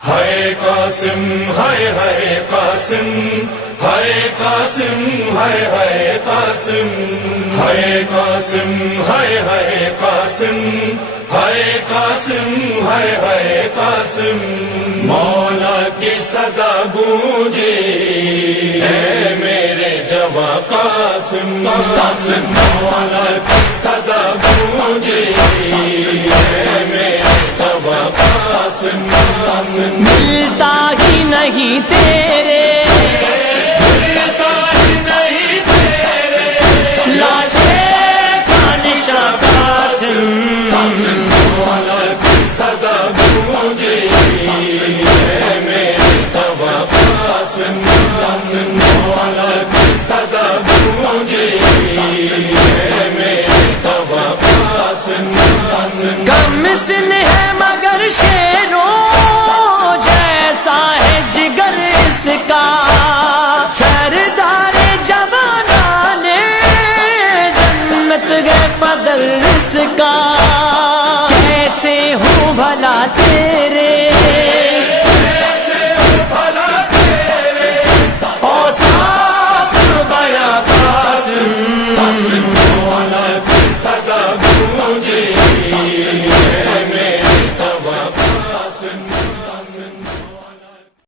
ہائے قاسم ہائے ہائے قاسم ہائے قاسم ہائے ہائے قاسم ہائے قاسم ہائے ہائے قاسم ہائے قاسم ہائے ہائے قاسم مولا کی صدا گونجے اے میرے جواں قاسم قاسم مولا کی صدا گونجے اے میرے جواں قاسم قاسم ملتا ہی نہیں تیرے ملتا ہی نہیں تیرے لاشے کا نشاں قاسم قاسم مولا کی صدا گونجے اے میرے جواں قاسم قاسم مولا کی صدا گونجے اے میرے جواں قاسم قاسم کم سن ہے مگر شیروں جیسا ہے جگر اس کا سردار جوانان جنت ہے بدر اس کا